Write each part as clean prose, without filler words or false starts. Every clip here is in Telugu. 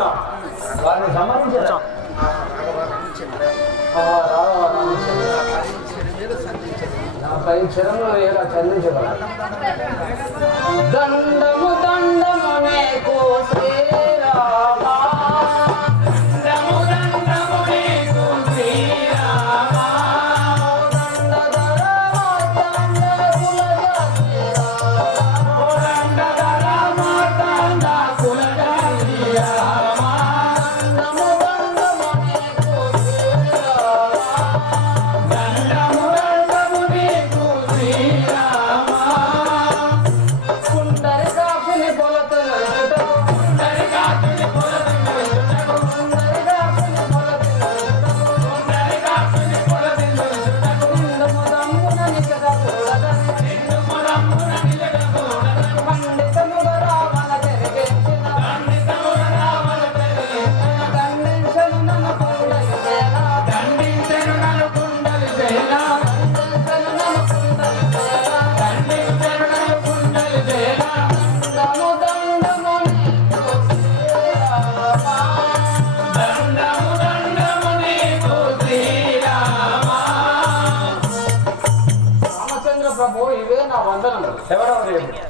అడుగుతున్నా వారిని సంబంధించారా నాపై చరములు ఎలా చందించగల దండము దండము నీకు శ్రీరామ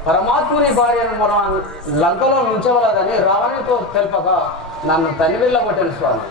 పరమాత్ముని భార్యను మనం లంకలో ఉంచవలదని రావణితో తెలుపగా నన్ను తనివిల్ల కొట్టిన స్వామి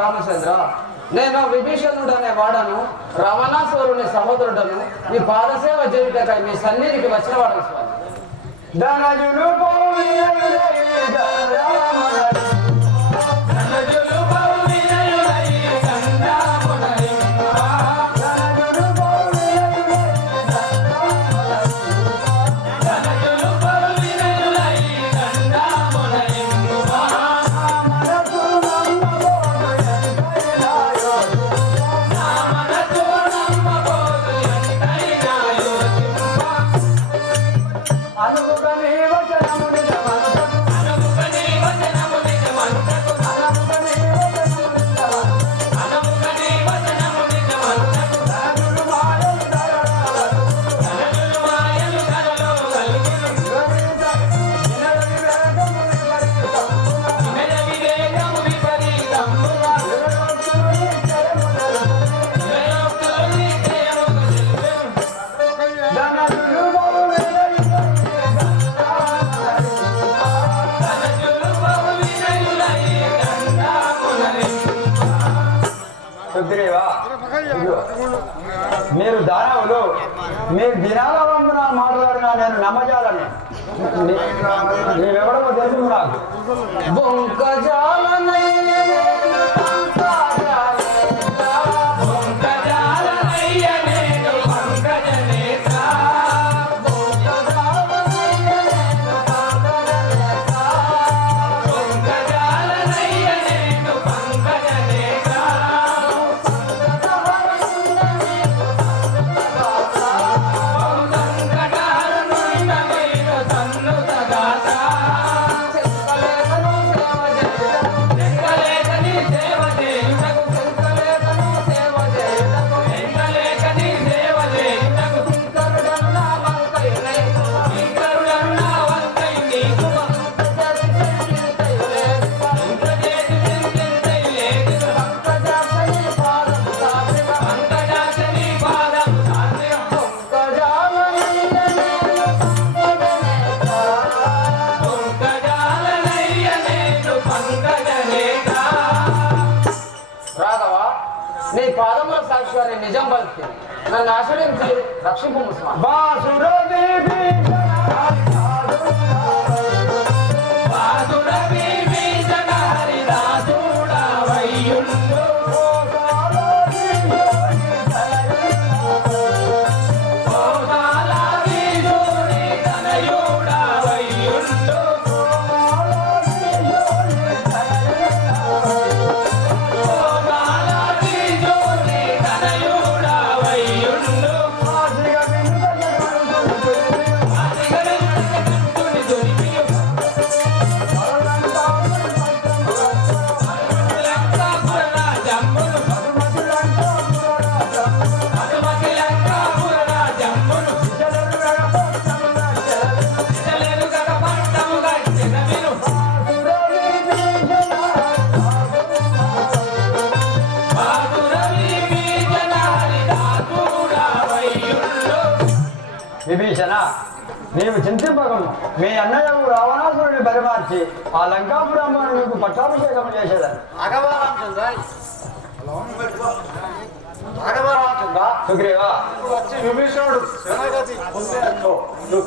రామచంద్ర, నేను విభీషణుడు అనే వాడను, రమణాసురుని సహోదరుడను. మీ పాదసేవ చేయుటకై మీ సన్నిధికి వచ్చిన వాడను స్వామి. అనుకుని సుగ్రీవా, మీరు దానవులు, మీరు దినాల వందన మాట్లాడినా నేను నమ్మజాలని. నీవెవడమో తెలుసు నాకు. నీ పాదముల సాక్షి నిజం పలికి నన్ను ఆశ్రయించి రక్షింపు విభీషణ, నీవు చింతింపగము. మీ అన్నయ్య రావణాసురుని బరిమార్చి ఆ లంకాపురాన్ని నీకు పట్టాభిషేకం చేసేదని. సుగ్రీవా, వచ్చి విభీషణుడు నువ్వు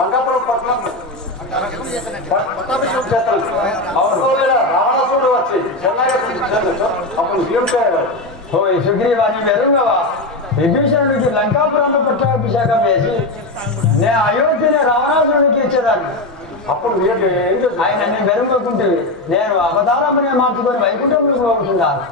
లంకాపురం పట్టణం పట్టాభిషేకం చేస్తాను. అవును, రావణాసురుడు వచ్చి అప్పుడు ఏం చేయాలి? ఓ సుగ్రీవా, నీ వెరుగవా? విభీషణుడికి లంకాపురంలో పట్టాభిషేకం చేసి నేను అయోధ్యని రావణాసురుడికి ఇచ్చేదాన్ని. అప్పుడు ఆయన నేను వెరుగకుంటే నేను అవతారమునే మార్చుకొని వైకుంఠంలో పోతున్నాను.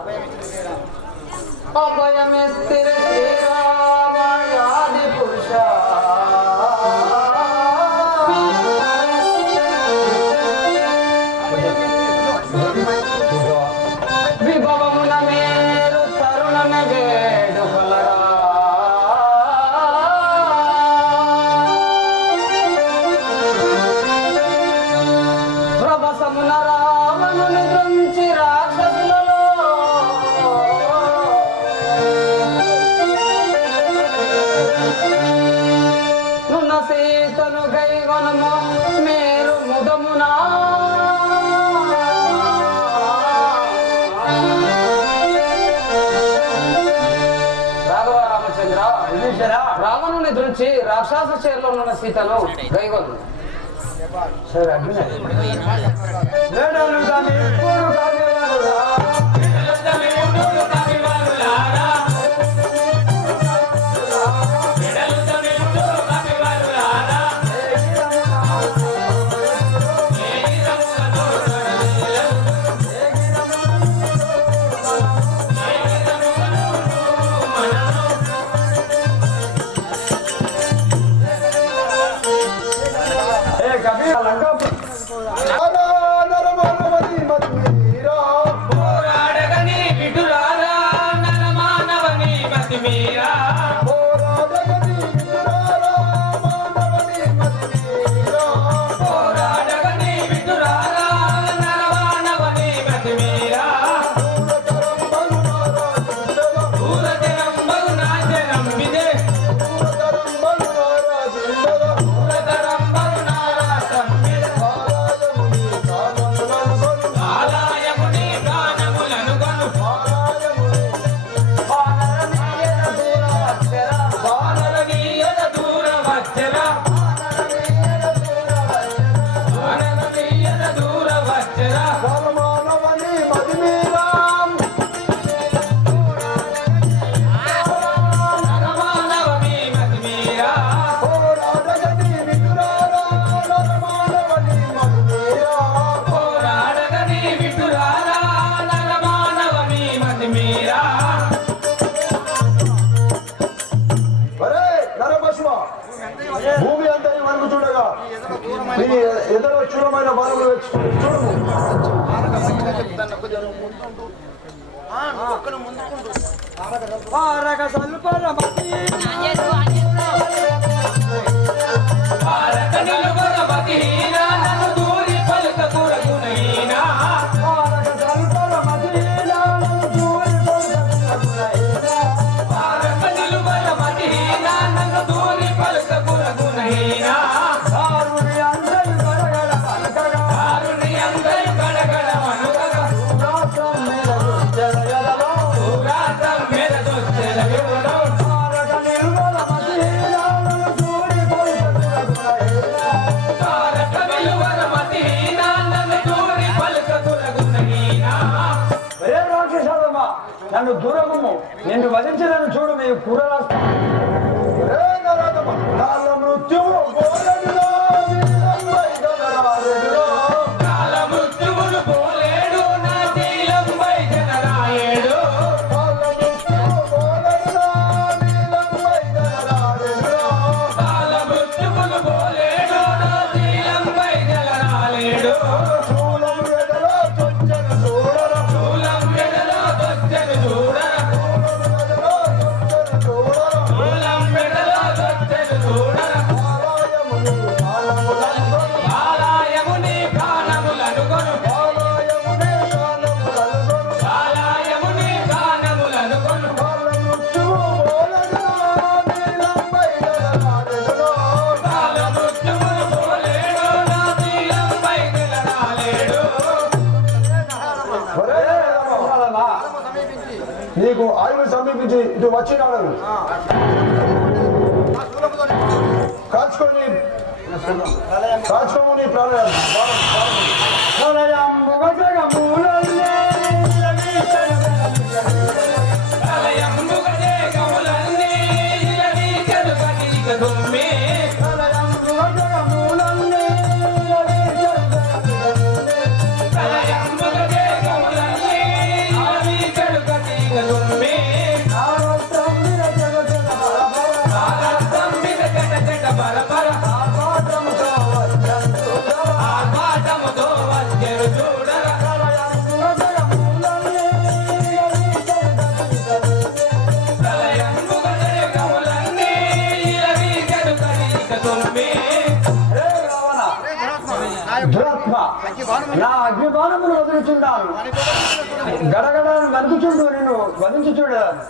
విభవమున మేరు తరుణన వేడుకలరా ప్రభసమున రావణుని దృంచి రాక్షసులలో నున్న సీతను గైగొనము మేరు ముదమునా రావణుని దృంచి రాక్షస చేరులో ఉన్న సీతను గైగొను. సరే అర్జున నీ ఎదురు చూడమైన బాణములు వేసుకుని చూడము. నన్ను దూరము నిన్ను వధించలను చూడు మీ కూరరాస్తా మృత్యువు నీకు ఆయువు సమీపించి ఇటు వచ్చినాడు. కాచుకొని నీ ప్రాణాయం దురాత్మ నా అగ్నిబాణములు వదులుచున్నాను. గడగడాలను వణుకుచుండు నిన్ను వధించి చూడదాను.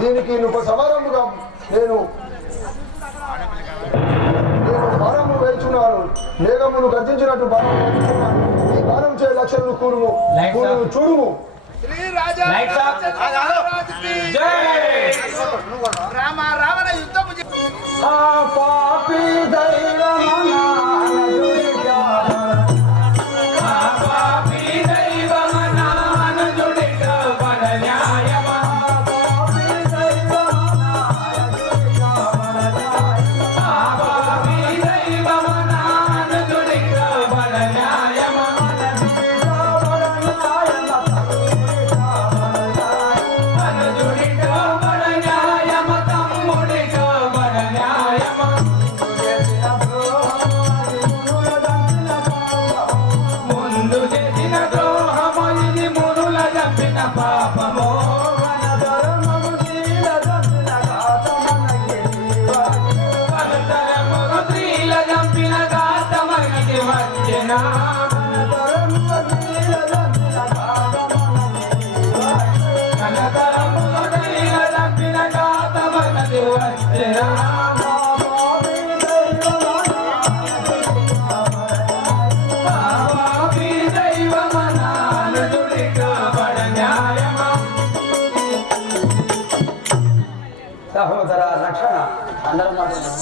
దీనికి సమారంభంగా నేను బాణము వేచున్నాను. మేఘమును గర్జించినట్టు బాణం వేచున్నాను. ఈ బాణం చే లక్షలు కూడుము చూడుము.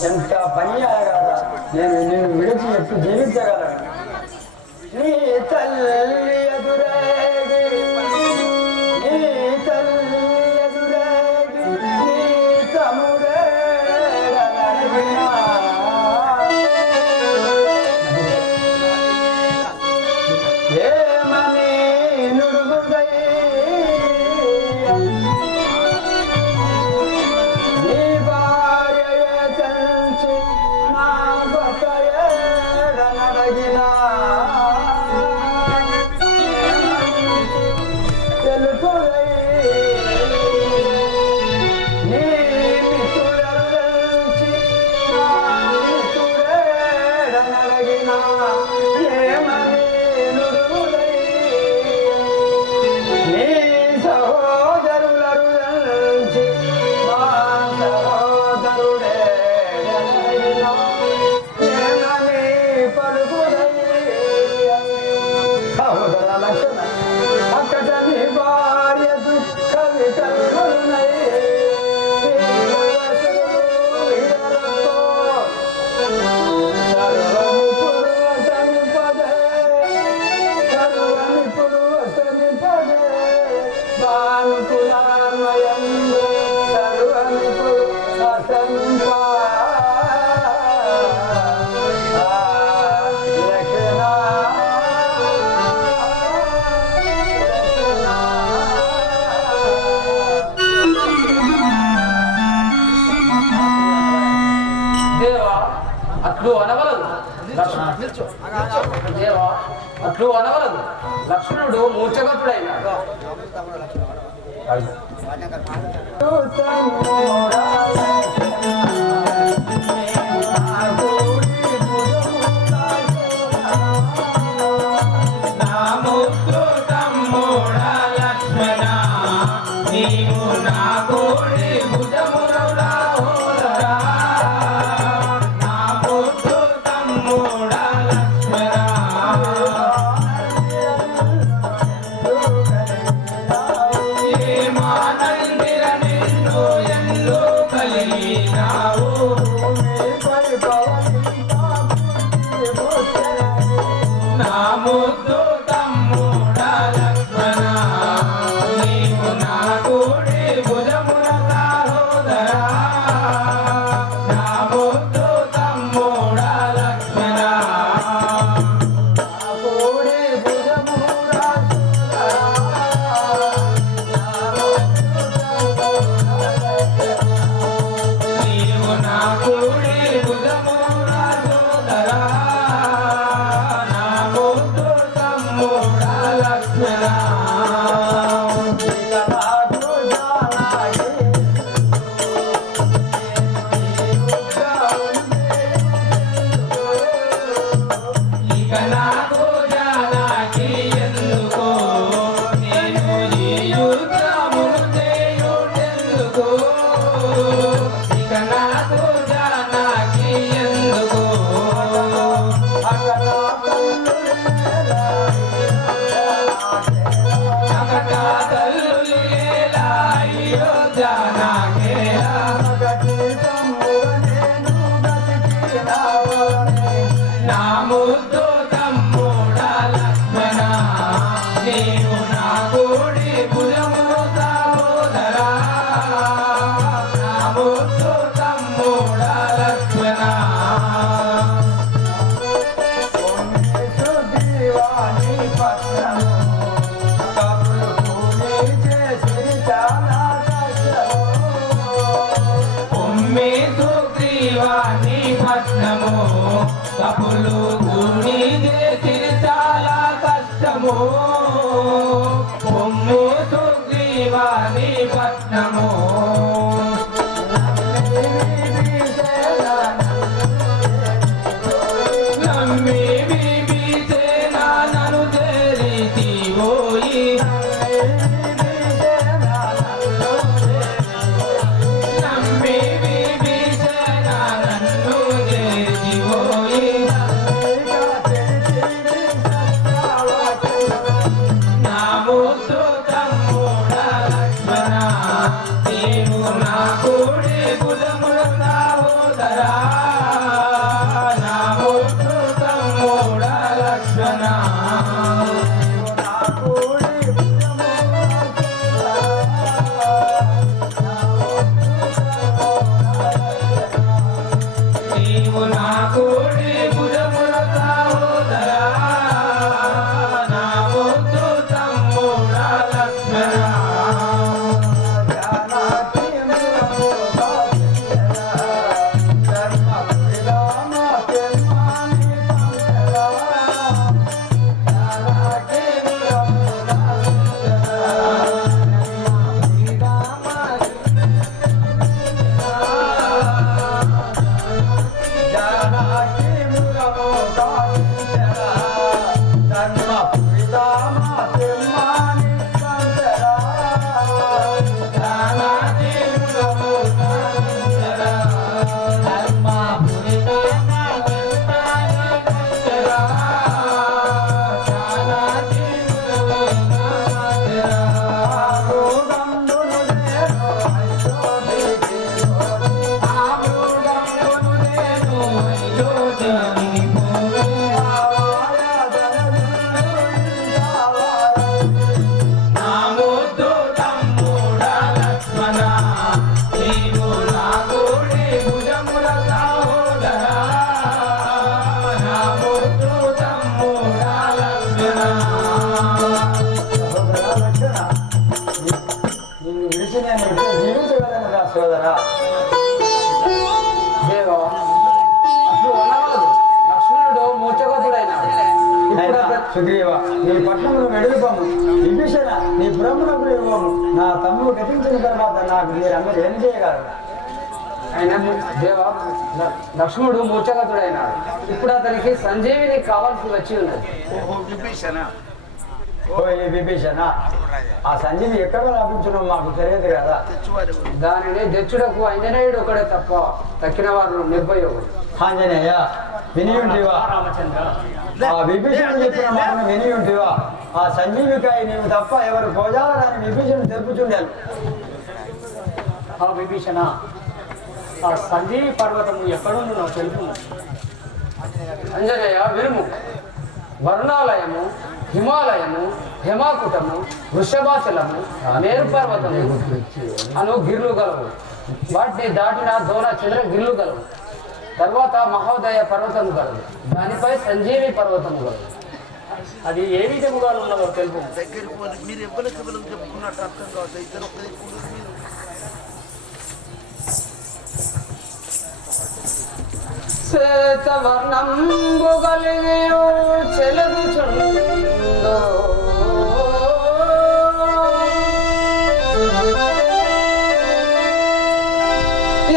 ఎంత పని అడగాల నేను విడిచి ఎప్పుడు జీవించగలను నీ తల్లి ఎదురేగి నీ తల్లి ఎదురేగి నీ తమ్ముడే ఏమని నుడుగుదై నీ భార్య చంచి నా బతయడనడగినా తెలుపుదై నీ పితుడరుచి నా పితుడేడనడగినా ఏమని నుడుగుదై నీ సహోదరులరుచి మా సహోదరుడేడనడగినా ఏమని పలుకుదై సహోదర లక్షణ అక్కడ నీ భార్య దుఃఖ వికల్పనై దేవా అట్లు అనవలదు దేవా అట్లు అనవలదు లక్ష్మణుడు మూర్ఛగతుడైనాడు తప్పులు గుడి చాలా కష్టము పొమ్ము సుగ్రీవాని పట్నము నమ్మి నన్ను తెరిచి పోయి నమ్మి నన్ను తెరిచి పోయి సుగ్రీవ నీ పట్టణంలో వెడుగుతాము, విభీషణ నీ పురమునకు ఇవ్వము. నా తమ్ముడు గతించిన తర్వాత నాకు మీరందరూ ఏం చేయగలరు? ఆయన దేవ లక్ష్మణుడు మూర్ఛగతుడైనాడు. ఇప్పుడు అతనికి సంజీవిని కావాల్సి వచ్చి ఉన్నది. ఓ ఈ విభీషణ, ఆ సంజీవి ఎక్కడ లాభించడం మాకు తెలియదు కదా. దానిని తెచ్చుటకు ఆంజనేయుడు ఒకడే తప్ప తక్కిన వారు నిర్భయోగుడు. ఆంజనేయ విని ఉంటివా? ఆ విభీషణుడు చెప్పిన మాటను విని ఉంటివా? ఆ సంజీవికాయ నీవు తప్ప ఎవరు పోజాలని విభీషణుడు తెలుపుచుండాను. ఆ విభీషణ, ఆ సంజీవి పర్వతము ఎక్కడుందో నాకు తెలుపు. అంజనేయ వినుము. వరుణాలయము, హిమాలయము, హేమాకుటము, వృషభాచలము, మేరు పర్వతము అను గిర్లు గలవు. వాటిని దాటిన దోన చంద్ర గిర్లు గలవు. తర్వాత మహోదయ పర్వతము గలదు. దానిపై సంజీవి పర్వతము గలదు. అది ఏ విధముగా ఉన్నదో తెలుపు. మీరు ఎవరికి చెప్పుకున్నట్టు అర్థం కావద్దు. ఇద్దరు శ్వేతవర్ణంబు కలిగియు చెలగుచుండు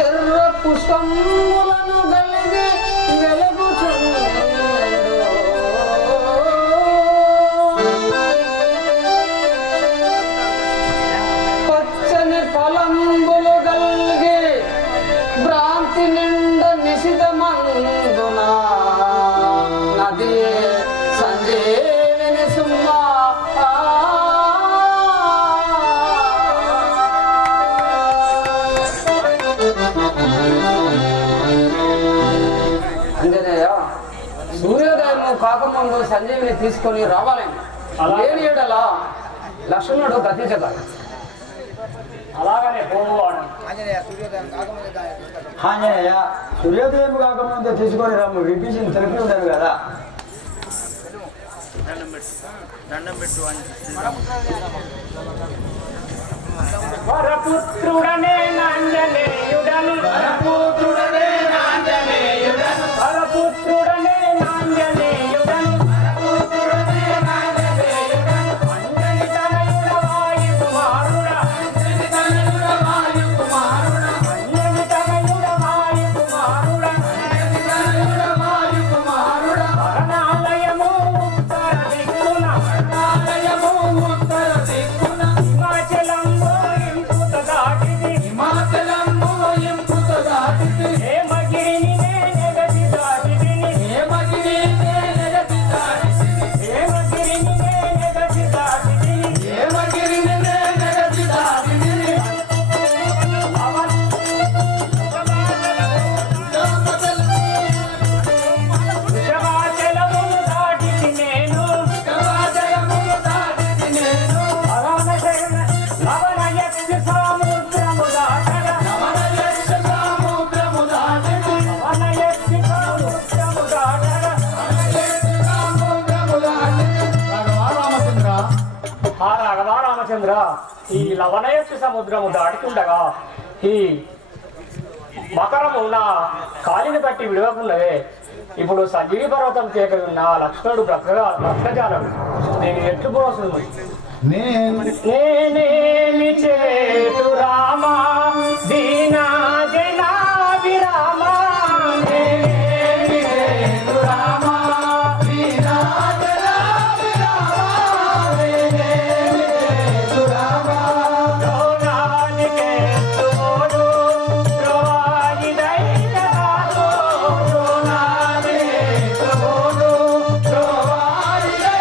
ఎర్ర పుష్పములను కలిగి వెలుగుచుండు పచ్చని ఫలంబులు కలిగి భ్రాంతి నిండ నిశితమందున నది సంజీవిని సుమ్మా అంజనేయ సూర్యోదయము కాకముందు సంజీవిని తీసుకొని రావాలేమో. లేని ఎడల లక్ష్మణుడు గతించగలడు. అలాగనే పోవాడు. ఆంజనేయ సూర్యోదయం కాకముందే తీసుకొని రమ్ము, విభీషణ తెలిపి ఉండరు కదా. దండం పెట్టు అని వరపుత్రుడనే నాంజనేయుడను, వరపుత్రుడనే నాంజనేయుడను, వరపుత్రుడనే నాంజనేయుడను, వరపుత్రుడనే నాంజనేయుడను, అంజని తనయుడ వాయు కుమారుడా, అంజని తనయుడ వాయు కుమారుడా, అంజని తనయుడ వాయు కుమారుడా, అంజని తనయుడ వాయు కుమారుడా, వరణాలయము ఉత్తర దిక్కున, వరణాలయము ఉత్తర దిక్కున, హిమాచలంలో ఇంపుత దాటిది, హిమాచలంలో ఇంపుత దాటిది, హేమగిరిని నెగటి దాటిదిని, హేమగిరిని నెగటి దాటిదిని, హేమగిరిని నెగటి దాటిదిని, హేమగిరిని నెగటి దాటిదిని, వృషభాచలము దాటిది నేను, వృషభాచలము దాటిది నేను, లవణయక్ష సముద్రము దాటగా, లవణయక్ష సముద్రము దాటగా, లవణయక్ష సముద్రము దాటగా, లవణయక్ష సముద్రము దాటగా. రాఘవా రామచంద్ర, ఈ లవణయక్ష సముద్రము దాటుతుండగా ఈ మకరము నా కాలిని బట్టి విడవకున్నదే. ఇప్పుడు సంజీవి పర్వతం చేక ఉన్న లక్ష్మణుడు బ్రతకజాలడు. నేను ఎట్లు పోతుంది నేనేమి చేతు రామా దీనా జనాభిరామా, నేనేమి చేతు రామా దీనా జనాభిరామా, నేనేమి చేతు రామా, ద్రోణానికెత్తుకోడు ద్రోవాయిదైనగాదు, ద్రోణానికెత్తుకోడు ద్రోవాయిదైనగాదు,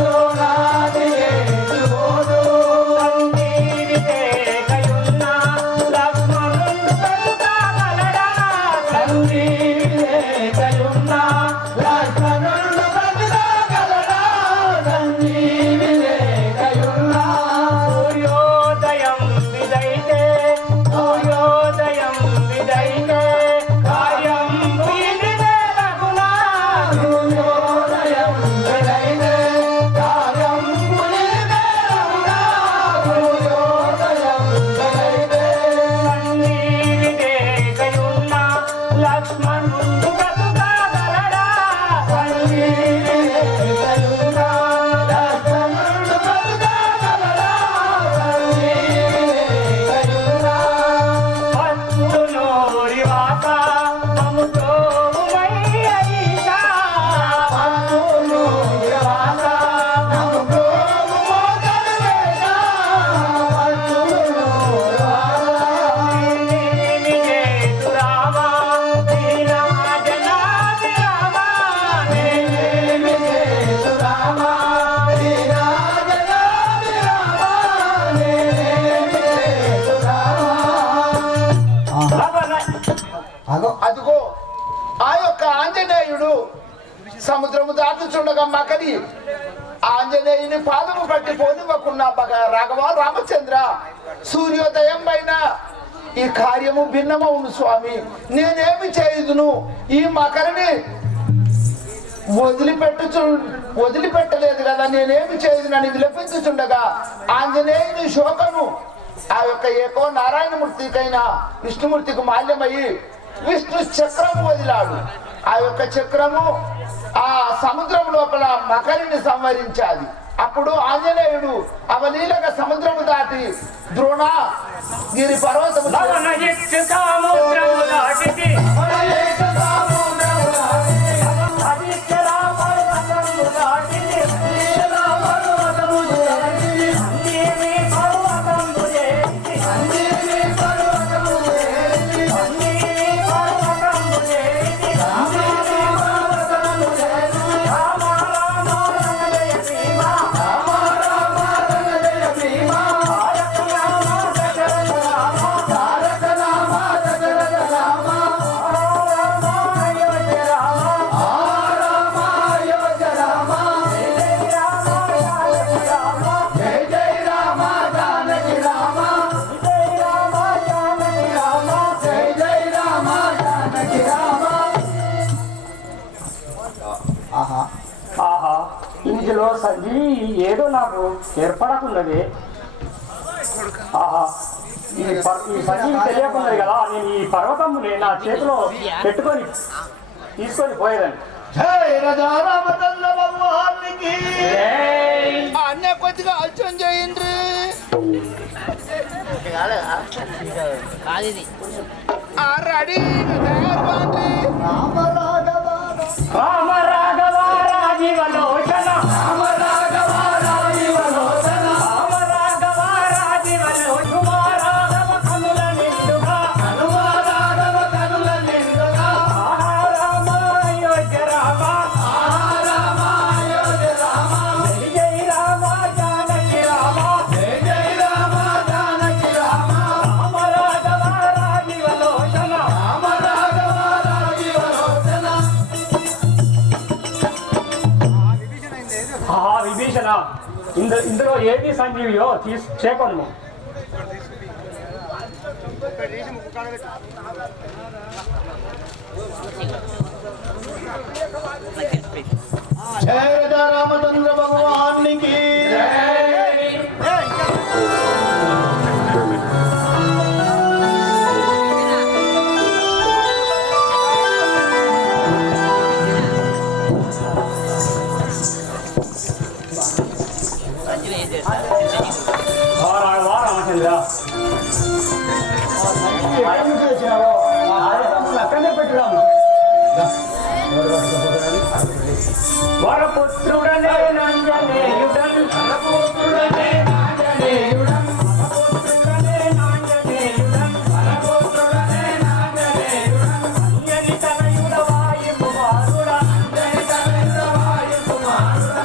ద్రోణానికెత్తుకోడు సంజీవితే కయున్న ఆంజనేయుడు సముద్రము దాటుచుండగా మకరి ఆంజనేయుని పాదము పట్టి పోనివ్వకున్నా రాఘవ రామచంద్ర సూర్యోదయం పైన ఈ కార్యము భిన్నమవును స్వామి. నేనేమి చేయుదును? ఈ మకరిని వదిలిపెట్టలేదు కదా, నేనేమి చేయుదునని విలపించుచుండగా ఆంజనేయుని శోకము ఆ యొక్క ఏకో నారాయణమూర్తికైనా విష్ణుమూర్తికి మాల్యమయ్యి విష్ణు చక్రము వదిలాడు. ఆ యొక్క చక్రము ఆ సముద్రం లోపల మకరిని సంవరించాది. అప్పుడు ఆంజనేయుడు అవలీలగా సముద్రము దాటి ద్రోణగిరి పర్వతము ఇందులో సంజీ ఏదో నాకు ఏర్పడకున్నది. ఆహా ఈ సంజీవి తెలియకున్నది కదా, నేను ఈ పర్వతముని నా చేతిలో పెట్టుకొని తీసుకొని పోయేదాన్ని. అన్న కొద్దిగా ఆలోచన చేయండి. రెడీ రామ రాఘవ రాజీవలోచన, రామ రాఘవ రాజీవలోచన, రామ రాఘవ రాజీవలోచన, రాఘవ కనుల నిండుగా, రాఘవ కనుల నిండుగా, రామ అయోధ్య రామ, రామ అయోధ్య రామ, జై జై రామ జానకి రామ, జై జై రామ జానకి రామ, రామ రాఘవ రాజీవలోచన, రామ రాఘవ రాజీవలోచన. విభీషణ, ఇందులో ఏది సంజీవియో చేకొను. జయ రామచంద్ర భగవానికి అక్కడనే పెట్టినాము. వరపుత్రుడనే నంజనేయుడన్, వరపుత్రుడనే నంజనేయుడన్, వరపుత్రుడనే నంజనేయుడన్, వరపుత్రుడనే నంజనేయుడన్, అంజని తనయుడ వాయు కుమారుడా, అంజని తనయుడ వాయు కుమారుడా.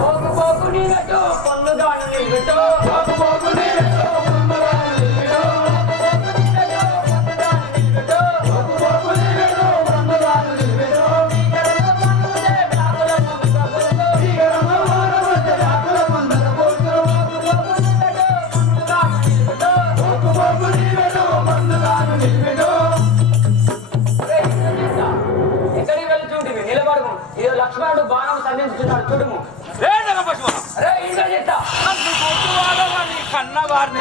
పోగు పోగు నీగటో పొన్నుగాను నీగటో, పోగు పోగు నీగటో పొన్నుగాను నీగటో, ఎక్కడికి వెళ్ళి చూడండి, నిలబడము. ఏదో లక్ష్మణుడు బాణం సంధించుతున్నాడు చూడము. కన్నవారిని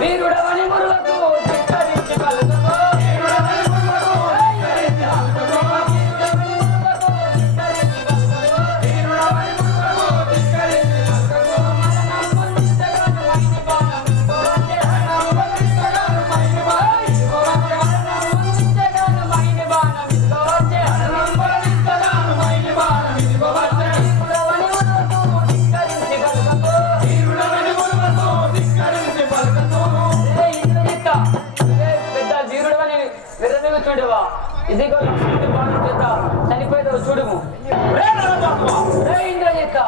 వీరుడవని మురులకు ధిక్కరించి పలుకము, వీరుడవని మురులకు ధిక్కరించి పలుకము, వీరుడవని మురులకు ధిక్కరించి పలుకము, వీరుడవని మురులకు ధిక్కరించి పలుకము, ఇదిగో లక్ష్మణుడి బాణం చేత చనిపోయేదో చూడుము. ఇంద్రజిత్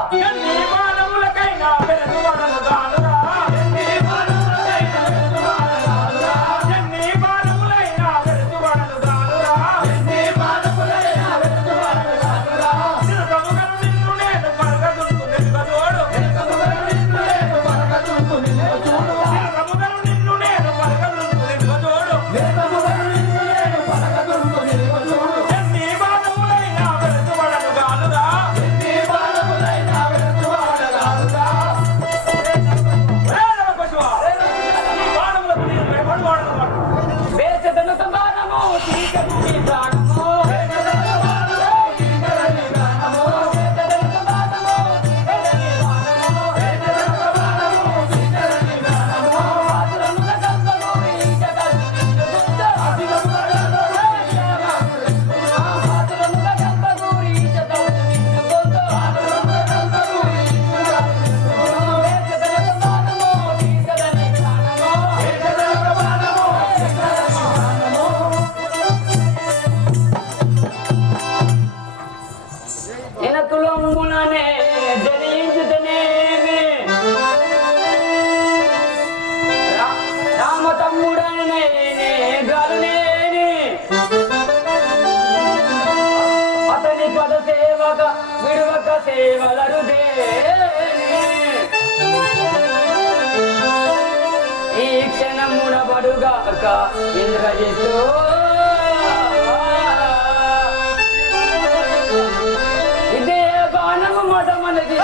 ఈ క్షణమున బడుగాక ఇంద్రజిత్తు ఇదే బాణము మట మనకి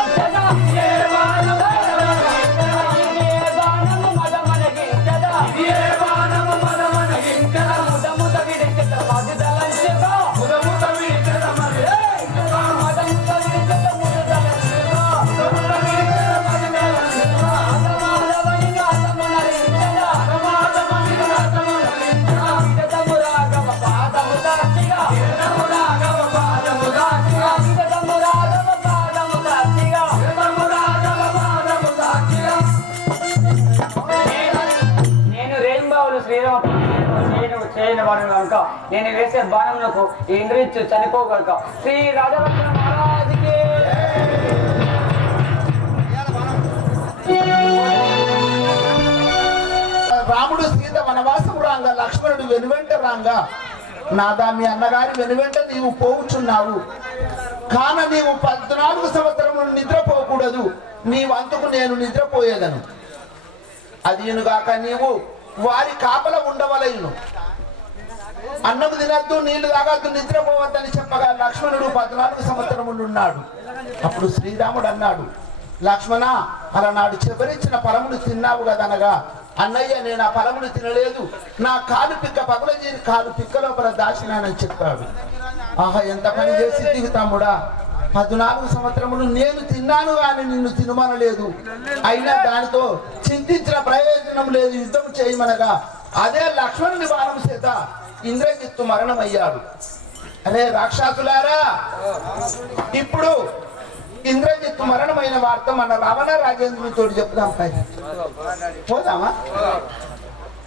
కనుక నేను వేసే బాణములకు ఇంద్రజిత్తు చనిపోగలక శ్రీ రాజరత్న మహారాజుకి రాముడు సీత వనవాసం రాంగా లక్ష్మణుడు వెనువెంట రాంగా నాదా మీ అన్నగారి వెనువెంట నీవు పోవుచున్నావు కాన నీవు 14 సంవత్సరములు నిద్రపోకూడదు నీ వంతుకు నేను నిద్రపోయేదను అదిగాక నీవు వారి కాపల ఉండవలయును అన్నము తినద్దు నీళ్లు తాగద్దు నిద్రపోవద్దని చెప్పగా లక్ష్మణుడు 14 సంవత్సరములు ఉన్నాడు. అప్పుడు శ్రీరాముడు అన్నాడు, లక్ష్మణ అలనాడు చెబరించిన ఫలమును తిన్నావు కదనగా అన్నయ్య నేను ఆ ఫలమును తినలేదు, నా కాలు పిక్క పగులజీని కాలు పిక్క లోపల దాచినానని చెప్పాడు. ఆహా ఎంత పని చేసి తమ్ముడా, 14 సంవత్సరములు నేను తిన్నాను కానీ నిన్ను తినమనలేదు, అయినా దానితో చింతించిన ప్రయోజనం లేదు, యుద్ధం చేయమనగా అదే లక్ష్మణుని బాణం చేత ఇంద్రజిత్తు మరణమయ్యాడు. అరే రాక్షసులారా, ఇప్పుడు ఇంద్రజిత్తు మరణమైన వార్త మన రావణ రాజేంద్రునితో చెప్దాం. పోదామా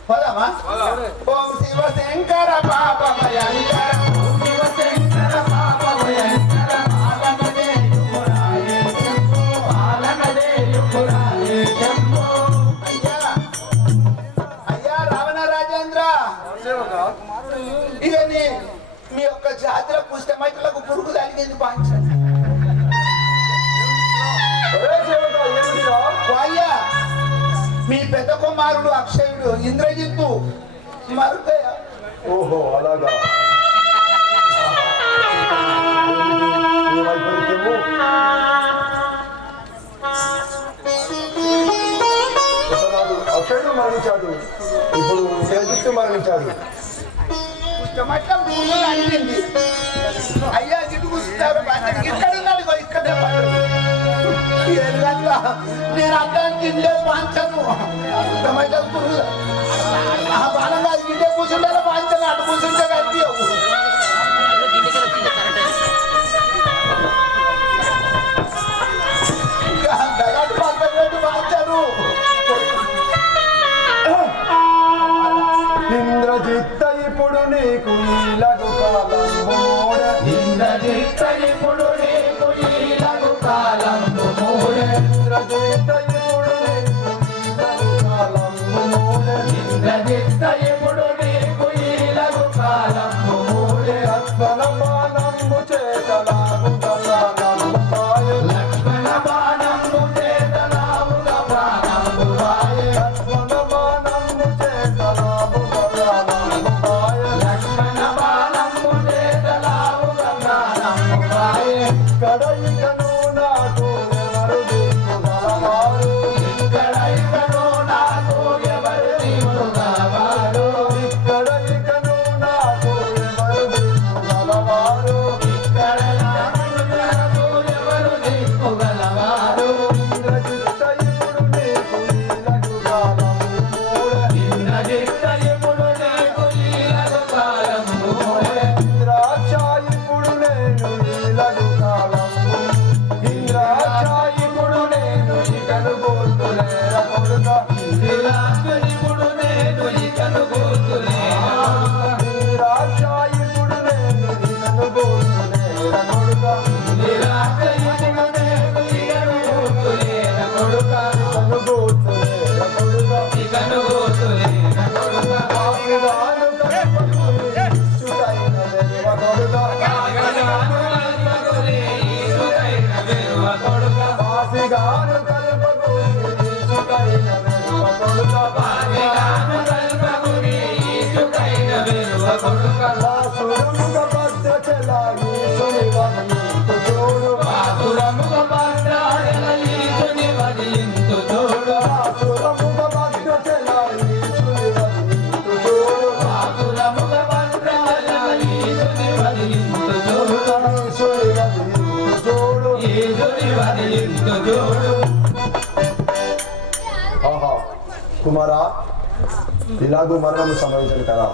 పోదామా? ఓం శివ శంకర పాప భయంకర, శివ శంకర పాప భయంకర, అయ్యా రావణ రాజేంద్ర, ఇక మీ యొక్క జాతర పుస్తమైకులకు పురుగు తగిలింది పాంచాలి. మీ పెద్ద కుమారుడు అక్షయుడు ఇంద్రజిత్తు మరుపయ్యా. ఓహో అలాగా. అక్షయుడు మరణించాడు, ఇప్పుడు ఇంద్రజిత్తు మరణించాడు. అయ్యా గిట్టు కూర్చుంటారు, ఇక్కడ ఉన్నాడు, ఇక్కడే నేను అర్థం కిందే పాంచను ఆ బాలంగా గిట్టే కూర్చుంటే పాంచను, అటు కూర్చుంటే కట్టి దగటు పక్కన పాంచను. ఇంద్రజిత్త ఇప్పుడు నీకు ఇలాగు కుమారా ఇలాగూ మరణము సంభవించదు కదా.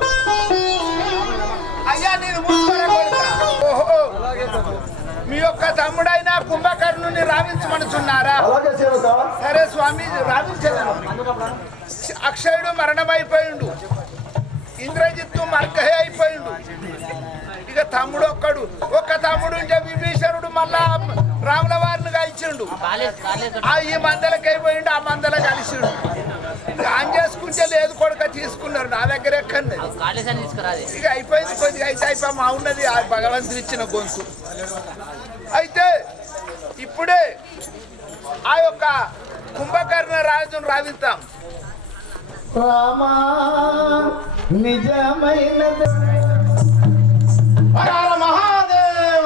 అయ్యా నేను మూసుకొని కొడతా. ఓహో మీ యొక్క తమ్ముడైన కుంభకర్ణుని రావించమనుచున్నారా? అలాగే సేవక. సరే స్వామి రావించను. అక్షయుడు మరణమైపోయిండు, ఇంద్రజిత్తు మర్కహే అయిపోయిండు. ఇక తమ్ముడు ఒక్క తమ్ముడు ఉంటే విభీషణుడు మళ్ళా రాముల వారిని కలిసిండు. ఈ మందలకి అయిపోయిండు, ఆ మందల కలిసిండు. ఆన్ చేసుకుంటే లేదు కొడుక తీసుకున్నారు, నా దగ్గర ఎక్కడి ఇక అయిపోయింది. కొద్దిగా అయితే అయిపోయి మా ఉన్నది ఆ భగవంతుడు ఇచ్చిన గొంతు. అయితే ఇప్పుడే ఆ యొక్క కుంభకర్ణ రాజును రావిస్తాం. రామా నిజమైన మహాదేవ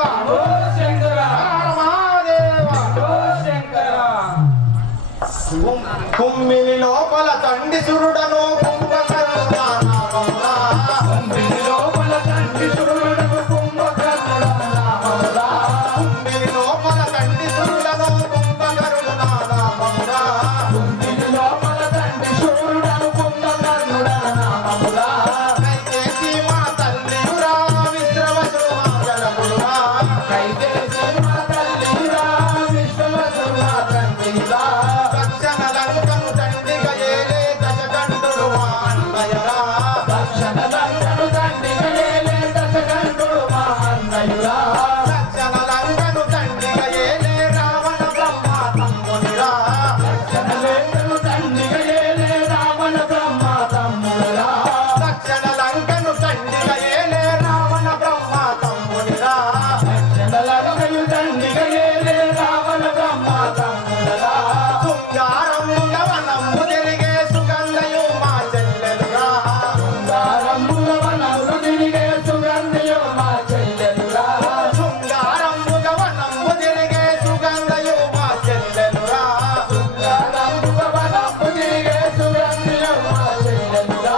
కుమ్మిని లోపల తండ్రి సురుడను కుంభకర్ణుడా నామమురా. కుమ్మిని లోపల తండ్రి సురుడను కుంభకర్ణుడా నామమురా. కుమ్మిని లోపల తండ్రి సురుడను కుంభకర్ణుడా నామమురా. కుమ్మిని లోపల తండ్రి సురుడను కుంభకర్ణుడా నామమురా. కైకేసి మా తల్లియురా విశ్రవసుడు మా జనమురా. కైకేసి మా తల్లియురా విశ్రవసుడు మా తండ్రిరా. రక్షణలంకను తండ్రిగా ఏలే దశకంఠుడు మా అన్నయ్యరా. రక్షణలంకను తండ్రిగా ఏలే దశకంఠుడు మా అన్నయ్యరా. రక్షణలంకను తండ్రిగా ఏలే రావణ బ్రహ్మ తమ్మునిరా. రక్షణలంకను తండ్రిగా ఏలే రావణ బ్రహ్మ తమ్మునిరా. రక్షణలంకను తండ్రిగా ఏలే రావణ బ్రహ్మ తమ్మునిరా. రక్షణలంకను తండ్రిగా ఏలే రావణ బ్రహ్మ తమ్మునిరా. శృంగారముల వనము తిరిగే సుగంధయు మా చెల్లెలురా. శృంగారముల వనము తిరిగే సుగంధయు మా చెల్లెలురా. శృంగారముల వనము తిరిగే సుగంధయు మా చెల్లెలురా. శృంగారముల వనము తిరిగే సుగంధయు మా చెల్లెలురా.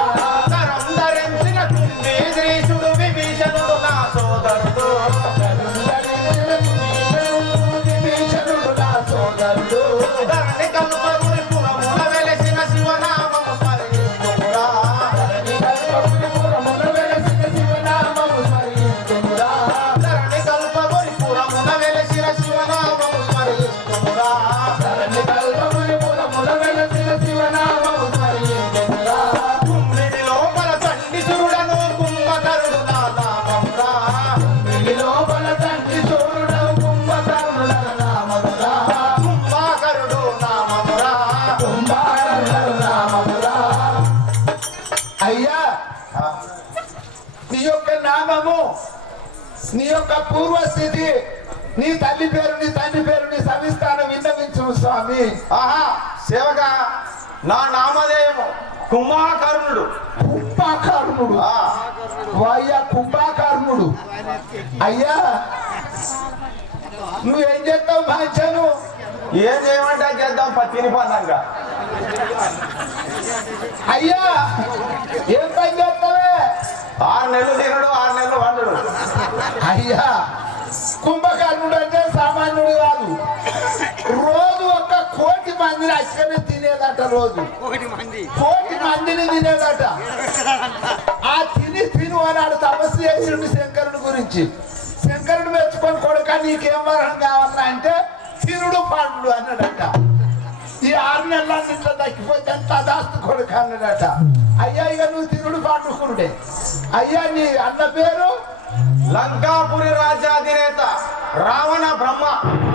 కరం ధరించిన కుంభీ శ్రీశుడు విభీషణుడు నా సోదరుడు. కరం ధరించిన విభీషణుడు నా సోదరుడు. ధరణి కల్పగురి పురమున వెలసిన శివనామము స్మరించుమురా. ధరణి కల్పగురి పురమున వెలసిన శివనామము స్మరించుమురా. ధరణి కల్పగురి పురమున వెలసిన శివనామము స్మరించుమురా. ధరణి కల్పగురి పురమున వెలసిన శివనామము స్మరించుమురా. కుమ్మిడి లోపల తండ్రి చూడను కుంభకర్ణుడు నా నామమురా. కుమ్మిడి లోపల తండ్రి చూడను కుంభకర్ణుడు నా నామమురా. కుంభకర్ణుడు నామమురా. కుంభకర్ణుడు నామమురా. అయ్యా నీ యొక్క నామము, నీ యొక్క పూర్వస్థితి, నీ తల్లి పేరు, నీ తండ్రి పేరు, నీ సవిస్తానం విన్నవించు స్వామి. ఆహా సేవక, నా నామధేయము కుంభకర్ణుడు. కుంభకర్ణుడు. ఆ, అయ్యా కుంభకర్ణుడు. అయ్యా నువ్వేం చేస్తావు భాషను? ఏం చేయమంటే అది చేద్దాం పత్తిని పన్నాక. అయ్యా ఏం పని చేస్తావే? 6 నెలలు తినడు, 6 నెలలు వండడు. అయ్యా కుంభకర్ణుడు అంటే సామాన్యుడు కాదు. రోజు 1 కోటి మందిని అచ్చనే తినేదట. రోజు 1 కోటి మందిని తినేదట. ఆ తిను అన్నాడు తపస్సు చేసిండు శంకరుడు గురించి. శంకరుడు మెచ్చుకొని కొడుక నీకేం వరం కావాలన్నా అంటే తినుడు పండు అన్నాడట. ఈ 6 నెలలు ఇట్లా తగ్గిపోతే తదాస్తు కొడుకు అన్నాడట. అయ్యా ఇక నువ్వు తినుడు పండుకునుడే. అయ్యా నీ అన్న పేరు? లంకాపురి రాజ్యాధినేత రావణ బ్రహ్మ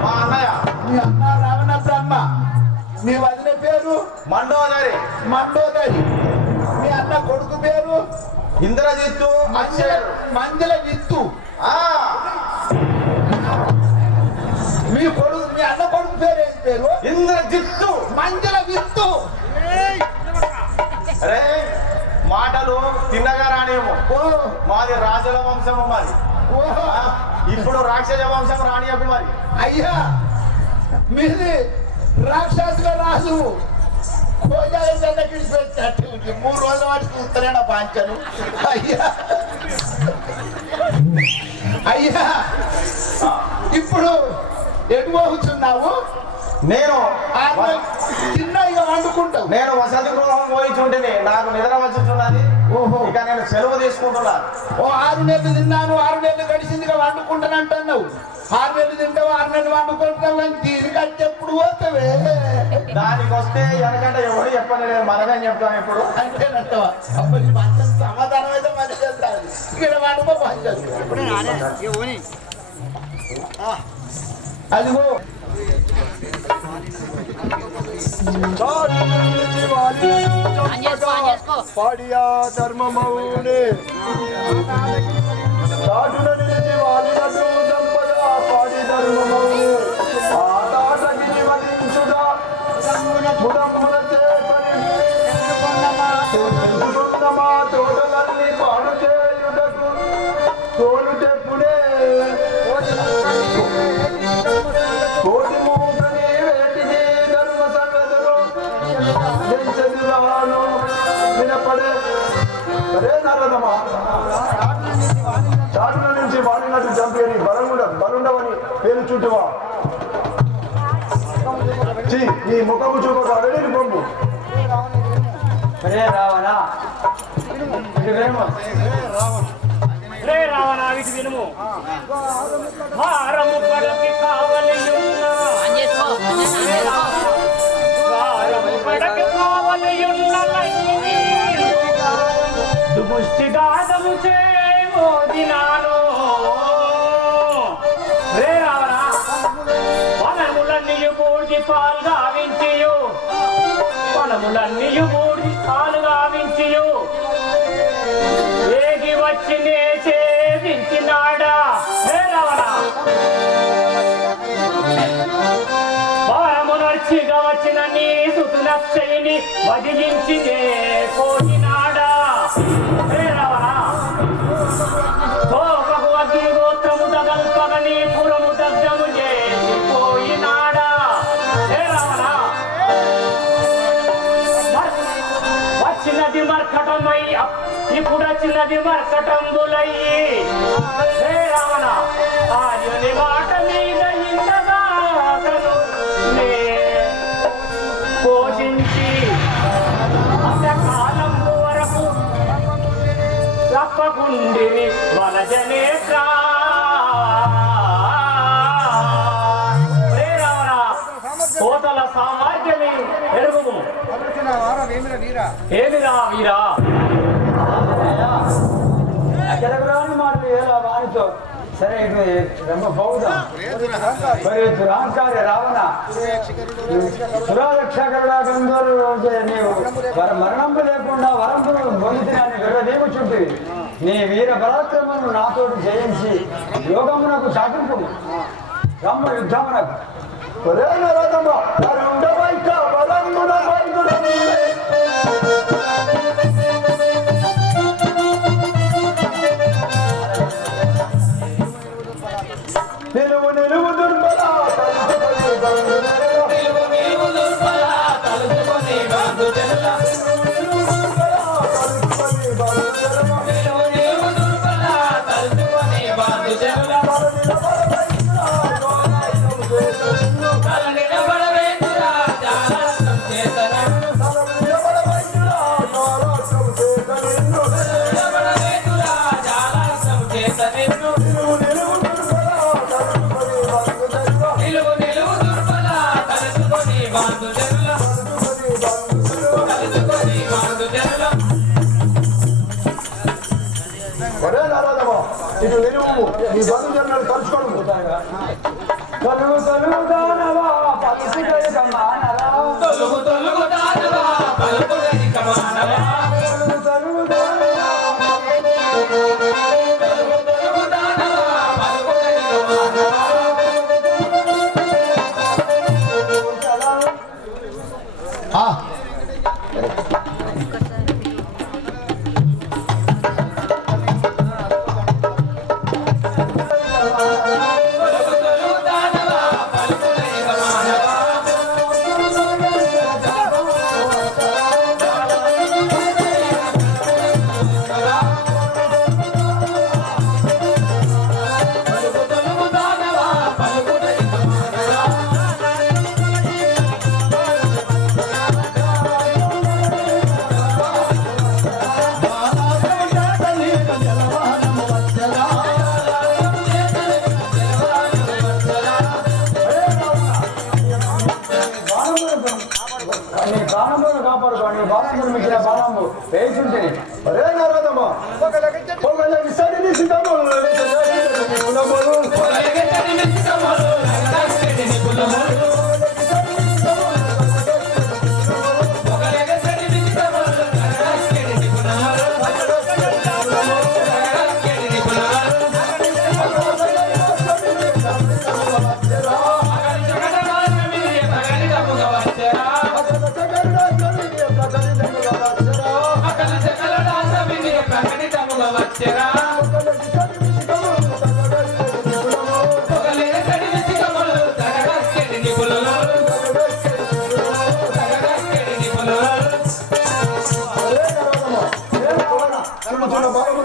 మా అన్నయ్య. మీ అన్న రావణ బ్రహ్మ. మీ వదిన పేరు? మండోదరి. మండోదరి. మీ అన్న కొడుకు పేరు? ఇంద్రజిత్తు అక్షయుడు. మంజల విత్తు. ఆ, మీ అన్న కొడుకు పేరు ఏం పేరు? ఇంద్రజిత్తు. మంజల విత్తు. అరే మాటలు తిన్నగా రానియము. ఓ మాది రాజుల వంశము మరి. ఓహో. ఆ, ఇప్పుడు రాక్షస వంశం రానియకు మరి. అయ్యా మీది రాక్షసుల రాజు కోజాకి పెట్టట్టు 3 రోజుల వాటికి ఉత్తరేణ పాంచను. అయ్యా అయ్యా ఇప్పుడు ఎటు పోతున్నావు? నేను తిన్న వండుకుంటావు. నేను వసతి గృహం పోయిచుంటిని, నాకు నిద్ర వచ్చుతున్నది. ఓహో, ఇక నేను సెలవు తీసుకుంటున్నాను. ఓ 6 నెలలు తిన్నాను, 6 నెలలు గడిచిందిగా వండుకుంటాను అంటున్నావు. 6 నెలలు తింటావు, 6 నెలలు వండుకుంటావు అని దీనికంటే ఎప్పుడు పోతావే? దానికి వస్తే ఎందుకంటే ఎవరు చెప్పలేదు, మనమే చెప్తాం. ఇప్పుడు అంటేనంటావా? అప్పుడు మంచి సమాధానం అయితే మంచి వెళ్తాను. ఇక్కడ వండుకో మంచి అదిగో పాడియా ధర్మమౌనే చాటున నిలిచి వాలినటు సంపద పాడి ధర్మమౌనే ఆటాటగిని వధించుట ముదమున చేపని పెంచుకున్నమా తోటలన్నీ పాడు చేయుటకు తోలు చెప్పుడే కోటి మూకని వేటికి ధర్మ సంగతులు చదివాను వినపడే అరే నరదమా చాటుల నుంచి వాడినట్టు చంపేని బలుండవని పేరు చుట్టువా నీ ముఖము చూపక వెళ్ళి పొంగు. అరే రావణ రే రావణానికి వినుము భారము పడకి కావలియున్నా భారము పడకి కావలియున్న దుపుష్టిగాదము చేయమోదినాను. రే రావణ వనములన్నీయు బూడి పాలు గావించియు వనములన్నీయు బూడి పాలు గావించియు ఏగి వచ్చి నే ఛేదించినాడా. హే రావణ భారమునర్చిగా వచ్చిన నీ సుతునక్షయిని వదిలించి నే కోరినాడా. హే రావణ గోపకు అగ్ని గోత్రము తగల్పగ నీ పురము దగ్ధము చేసి పోయినాడా. హే రావణ వచ్చినది మర్కటమై ఇప్పుడు వచ్చినది మర్కటంబులయ్యి. హే రావణ ఆర్యుని మాట మీద ఇంతగాకను నే పోషించి అంతకాలం వరకు తప్పకుండిని వలజనేత్రా. హే రావణ కోతల సామర్థ్యమే ఎరుగుము. ఏమిరా వీరా అఖిలగ్రాని మాటలు ఎలా వానితో సరే ఇటు బ్రహ్మ బౌద్ధం మరి దురాంకారి రావణ సురారక్షకుడా గంధర్వుడు నీవు మరణంపు లేకుండా వరంపును పొందినాన్ని విడదీవుచుంటివి. నీ వీర పరాక్రమను నాతోటి జయించి యోగమునకు సాటింపు రమ్మ యుద్ధమునకు. ఒరే నరదమ నరుండవైక బలంగున వైగుణములే నిలువు నిలువు దుర్బల ఒరే నరదమ ఇటు నిలువు నీ బంధుజనులను కలుసుకోవడం తలుగు తలుగు దానవా పలుకుడైక మానవా తొలుగు తొలుగు దానవా పలుకుడైక మానవా తలుగు తలుగు దానవా తొలుగు తొలుగు దానవా పలుకుడైక మానవా. కాపాడుకోండి బాణం నిర్మించిన బాణము వేయించుంటేనే అరే నారదమ్మ పొగలకి సరిని సిద్ధములు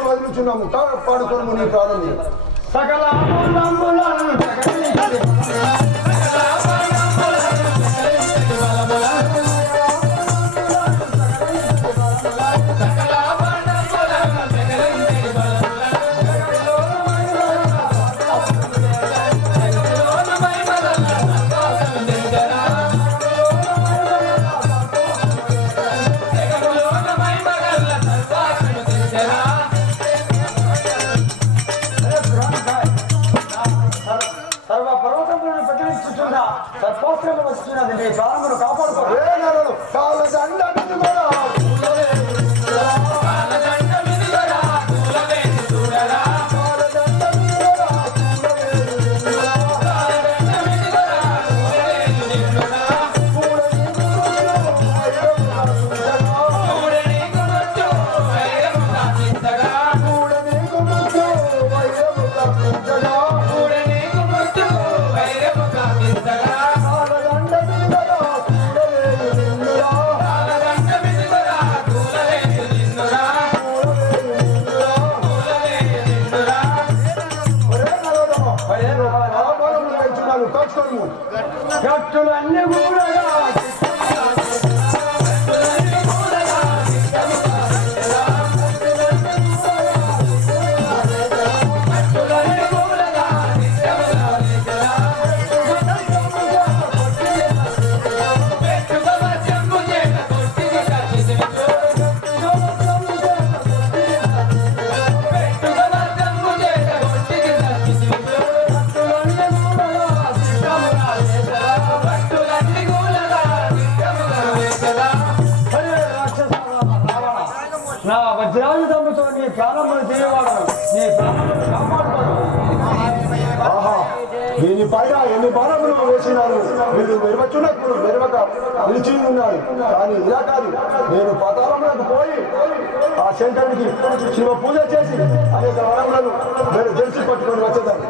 వదులుచున్నాము పాడుకోము నీ ప్రాణం సకల సర్పోత్సవం వచ్చినది నీ ప్రాణమును కాపాడుకో గట్టులు అన్ని కూడా నా వజ్రాయుధముతో నీ ప్రాణములు తీయవాడను నీ ప్రాణములు కాపాడుతాను దీని పైన ఎన్ని బాణములు వేసినారు మీరు మెరవచ్చున్నప్పుడు మెరవక నిలిచి ఉన్నారు కానీ ఇలా కాదు నేను పాతాళములకు పోయి ఆ శంకరునికి శివ పూజ చేసి అనేక వరములను నేను తెలిసి పట్టుకొని వచ్చేదాన్ని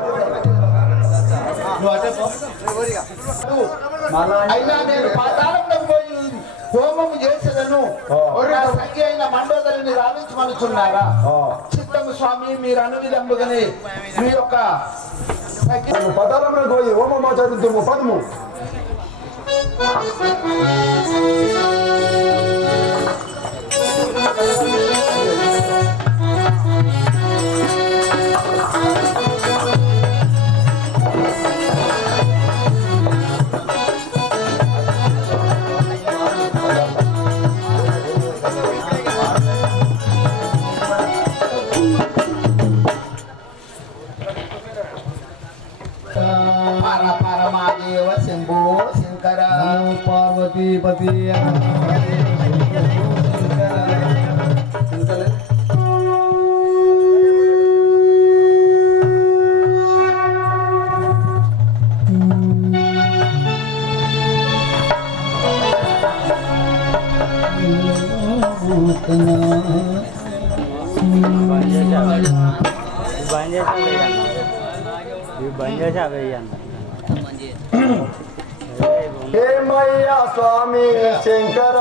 అయినా నేను పాతాళంలో పోయి హోమము చేసేదను సంఖ్య అయిన మండోదరిని రావించమనుచున్నారా చిత్తము స్వామి మీరు అనువిధముగానే మీ యొక్క పతాళములకు పోయి హోమమాచరిద్దాము పదము పరమాదేవ శంభో శంకర పార్వతీపతి హేమయ్య స్వామి శంకర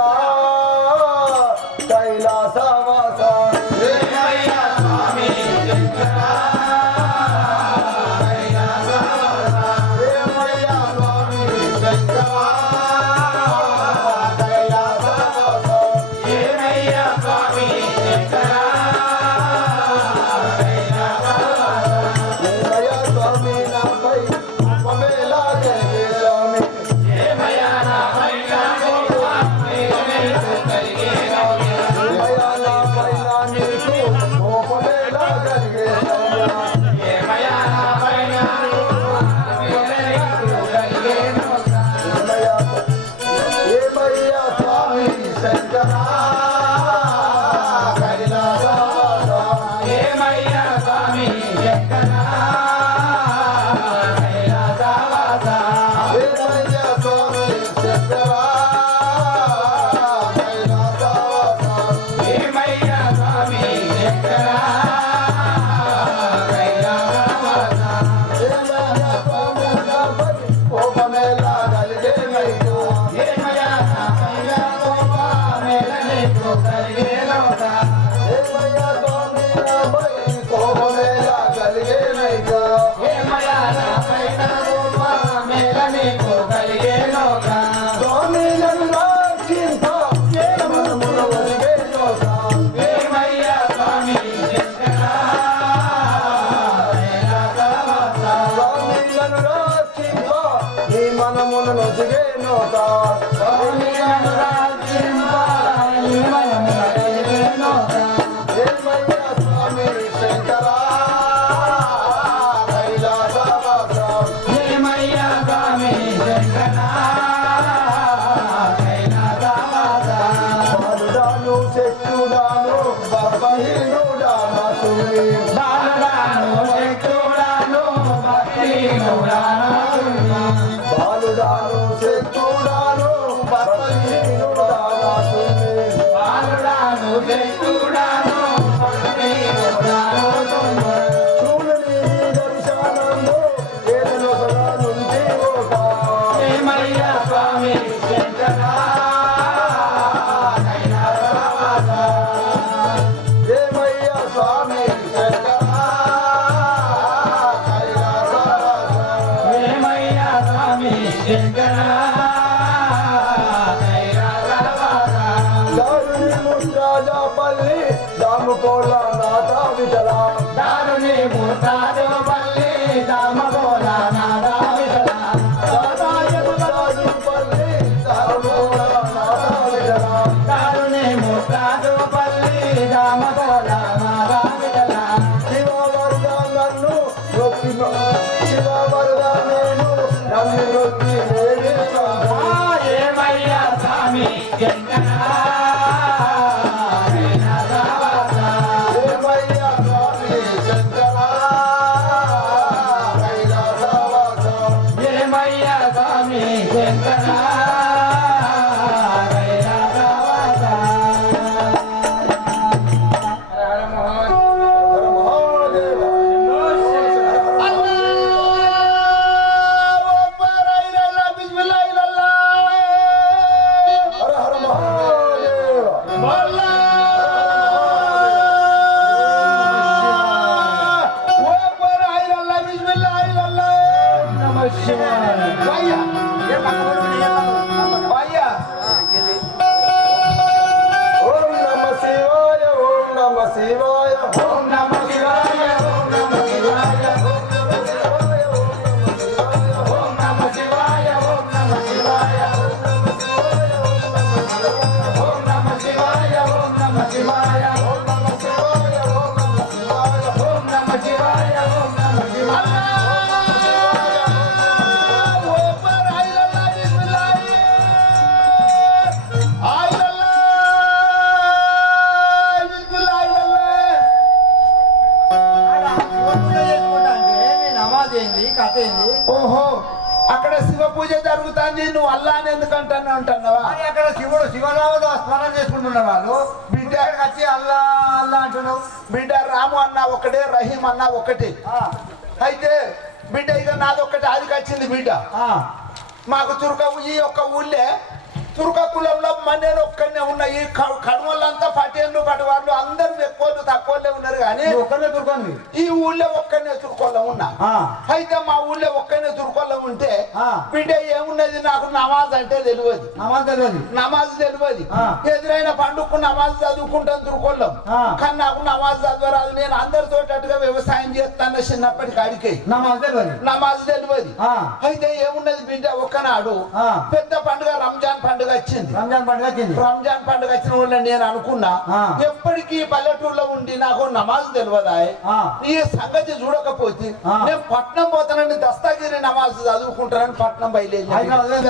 కైలాసవాస హేమయ్య స్వామి శంకర హేమయ్య స్వామి శంకర కైలాసవాస హేమయ్య స్వామి శంకర హేమయ్య స్వామి నాపై ఉపమేలా స్వామి హేమయ్య నాపై ఉపమేలా ఏమయ్యా స్వామి శంకర ఏమయ్యా స్వామి శంకర మనమును నొసిగే నోతా స్వామి శంకర ఏమయ్యా స్వామి శంకర బాలుడాను శక్తుడాను బలహీనుడాను బాలుడాను శక్తుడాను భక్తినుడాను బాలుడాను శక్తుడాను బలహీనుడాను బాలుడాను శక్తుడాను భక్తినుడాను చూడని దర్శనంలో ఏదైనా సదా నుండి ఒక ఏమయ్యా స్వామి శంకర ఏమయ్యా స్వామి శంకర ఏమయ్యా స్వామి శంకర దారుని ముద్రాజాపల్లి దాముకోల నాథ విఠల దారుని ముతాదు పల్లి దామగోళ నాదా విఠల ముద్రాజాపల్లి దాముకోల నాథ విఠల దారుని ముతాదు పల్లి దామగోళ నాదా విఠల శివ వరద నన్ను నొక్కి శివ వరద నేను నన్ను నొక్కి ఏమయ్యా స్వామి శంకర ఏమయ్యా స్వామి శంకర ఏమయ్యా స్వామి శంకర హర హర మహాదేవ ఓం నమ శివాయ ఓం నమ శివాయ ఓం నమ శివాయ ఓం నమ శివాయ ఓం నమ శివాయ ఓం నమ శివాయ ఓం నమ శివాయ ఓం నమ శివాయ ఓం నమ శివాయ ఓం నమ శివాయ ఓహో అక్కడ శివ పూజ జరుగుతుంది నువ్వు అల్లా అని ఎందుకంటాను అంటున్నావా అక్కడ శివుడు శివనామతో స్మరణ చేసుకుంటున్న వాళ్ళు బిడ్డ వచ్చి అల్లా అల్లా అంటున్నావు. బిడ్డ రాము అన్న ఒకటే రహీం అన్న ఒకటే అయితే బిడ్డ ఇక నాదొక్కటి ఆదికి వచ్చింది బిడ్డ మాకు తుర్క ఈ యొక్క ఊళ్ళే తుర్క కులంలో నేను ఒక్కనే ఉన్నా ఈ కడవలంతా పటేళ్ళు కడవాళ్ళు అందరూ ఎక్కువ తక్కువలే ఉన్నారు కానీ ఒక్కనే తుర్కొంది. ఈ ఊళ్ళో ఒక్కనే తుర్కోళ్ళ ఉన్నా అయితే మా ఊళ్ళో ఒక్కనే తుర్కోళ్ళ ఉంటే బిడ్డ ఏమున్నది నాకు నమాజ్ అంటే తెలియదు నమాజ్ తెలియదు ఎదురైన పండుగకు నమాజ్ చదువుకుంటాను తుర్కోళ్ళం కానీ నాకు నమాజ్ చదవరాదు నేను అందరితోటట్టుగా వ్యవసాయం చేస్తాను చిన్నప్పటి కాడికి నమాజ్ తెలియదు అయితే ఏమున్నది బిడ్డ ఒక్కనాడు పెద్ద పండుగ రంజాన్ పండుగ వచ్చింది రంజాన్ పండుగ వచ్చిన వాళ్ళు నేను అనుకున్నా ఎప్పటికీ పల్లెటూరులో ఉండి నాకు నమాజ్ తెలియదా ఈ సంగతి చూడకపోతే నేను పట్నం పోతానని దస్తాగిరి నమాజ్ చదువుకుంటానని పట్నం బయలుదేరి